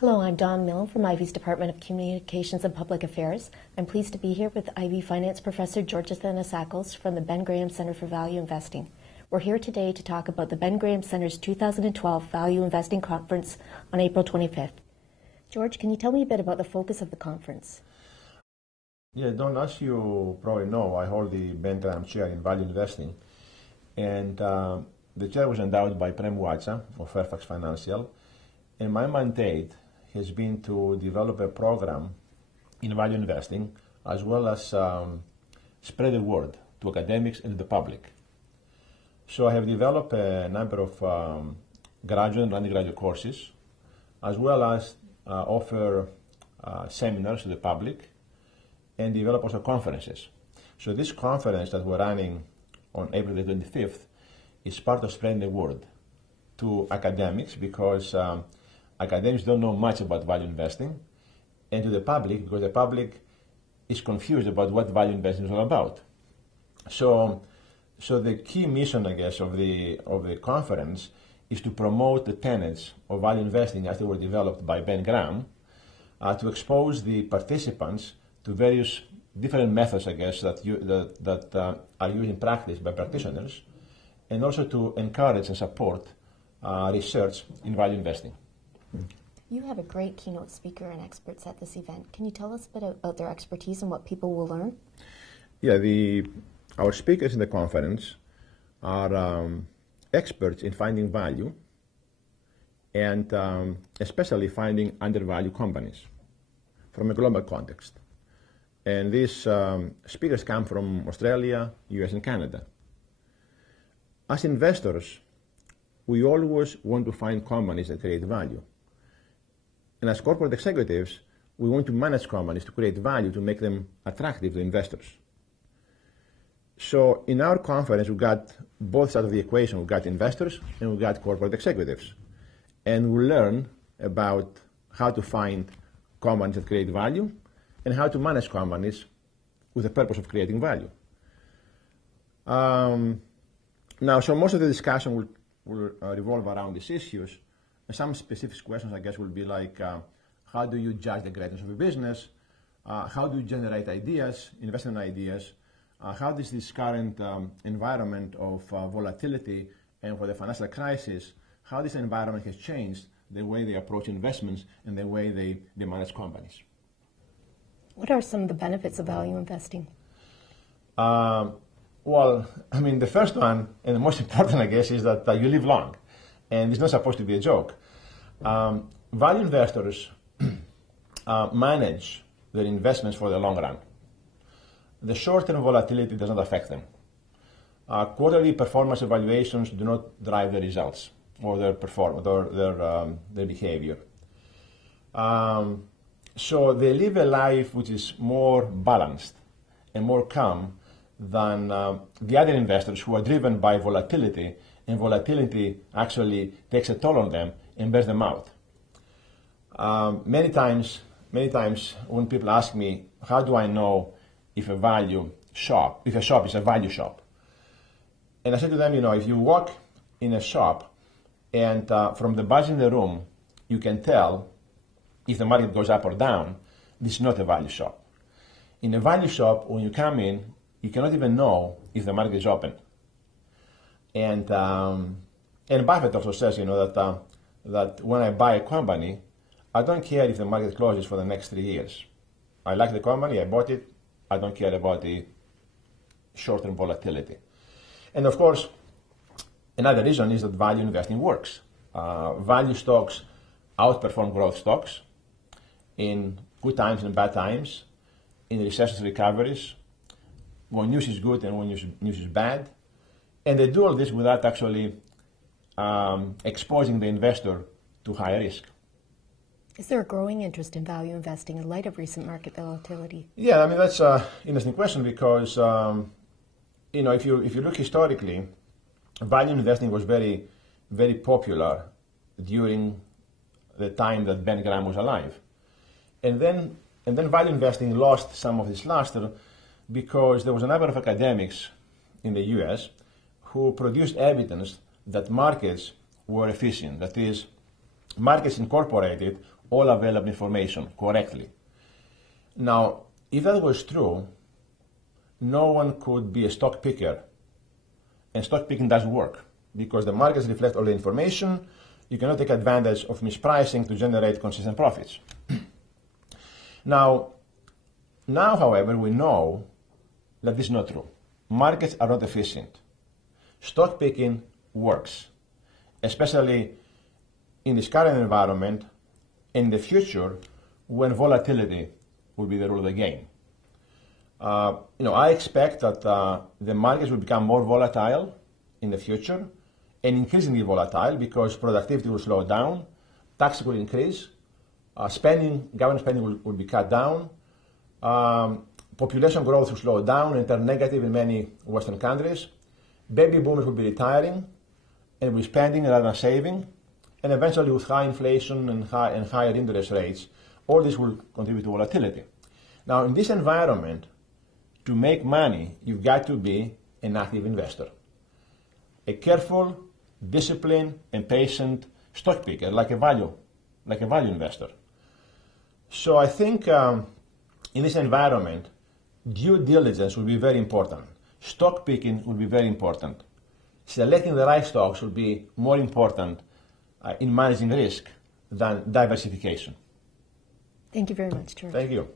Hello, I'm Dawn Milne from Ivey's Department of Communications and Public Affairs. I'm pleased to be here with Ivey Finance Professor George Athanassakos from the Ben Graham Center for Value Investing. We're here today to talk about the Ben Graham Center's 2012 Value Investing Conference on April 25th. George, can you tell me a bit about the focus of the conference? Yeah, Dawn, as you probably know, I hold the Ben Graham Chair in Value Investing. And the chair was endowed by Prem Watsa of Fairfax Financial. And my mandate has been to develop a program in value investing as well as spread the word to academics and the public. So I have developed a number of graduate and undergraduate courses as well as offer seminars to the public and develop also conferences. So this conference that we're running on April the 25th is part of spreading the word to academics because academics don't know much about value investing, and to the public because the public is confused about what value investing is all about. So the key mission, I guess, of the conference is to promote the tenets of value investing as they were developed by Ben Graham, to expose the participants to various different methods, I guess, that are used in practice by practitioners, and also to encourage and support research in value investing. You have a great keynote speaker and experts at this event. Can you tell us a bit about their expertise and what people will learn? Yeah, our speakers in the conference are experts in finding value and especially finding undervalued companies from a global context. And these speakers come from Australia, US, and Canada. As investors, we always want to find companies that create value. And as corporate executives, we want to manage companies to create value to make them attractive to investors. So in our conference, we got both sides of the equation. We got investors and we got corporate executives. And we learn about how to find companies that create value and how to manage companies with the purpose of creating value. Now, so most of the discussion will revolve around these issues. And some specific questions, I guess, will be like, how do you judge the greatness of a business? How do you generate ideas, invest in ideas? How does this current environment of volatility and for the financial crisis, how this environment has changed the way they approach investments and the way they manage companies? What are some of the benefits of value investing? Well, I mean, the first one, and the most important, I guess, is that you live long. And it's not supposed to be a joke. Value investors manage their investments for the long run. The short-term volatility does not affect them. Quarterly performance evaluations do not drive the results or their performance or their behavior. So they live a life which is more balanced and more calm than the other investors who are driven by volatility, and volatility actually takes a toll on them and bears them out. Many times when people ask me, how do I know if a shop is a value shop? And I say to them, if you walk in a shop and from the buzz in the room, you can tell if the market goes up or down, this is not a value shop. In a value shop, when you come in, you cannot even know if the market is open. And Buffett also says, that when I buy a company, I don't care if the market closes for the next 3 years. I like the company, I bought it, I don't care about the short-term volatility. And of course, another reason is that value investing works. Value stocks outperform growth stocks in good times and bad times, in recessions, recoveries, when news is good and when news is bad. And they do all this without actually exposing the investor to higher risk. Is there a growing interest in value investing in light of recent market volatility? Yeah, I mean, that's an interesting question because, if you look historically, value investing was very, very popular during the time that Ben Graham was alive. And then value investing lost some of its luster because there was a number of academics in the US who produced evidence that markets were efficient. That is, markets incorporated all available information correctly. Now, if that was true, no one could be a stock picker, and stock picking doesn't work because the markets reflect all the information. You cannot take advantage of mispricing to generate consistent profits. Now, however, we know that this is not true. Markets are not efficient. Stock picking works, especially in this current environment, in the future when volatility will be the rule of the game. I expect that the markets will become more volatile in the future and increasingly volatile because productivity will slow down, taxes will increase, government spending will be cut down, population growth will slow down and turn negative in many Western countries, baby boomers will be retiring and will be spending rather than saving, and eventually with high inflation and higher interest rates, all this will contribute to volatility. Now, in this environment, to make money, you've got to be an active investor. A careful, disciplined, and patient stock picker, like a value investor. So I think in this environment, due diligence will be very important. Stock picking will be very important. Selecting the right stocks will be more important in managing risk than diversification. Thank you very much, George. Thank you.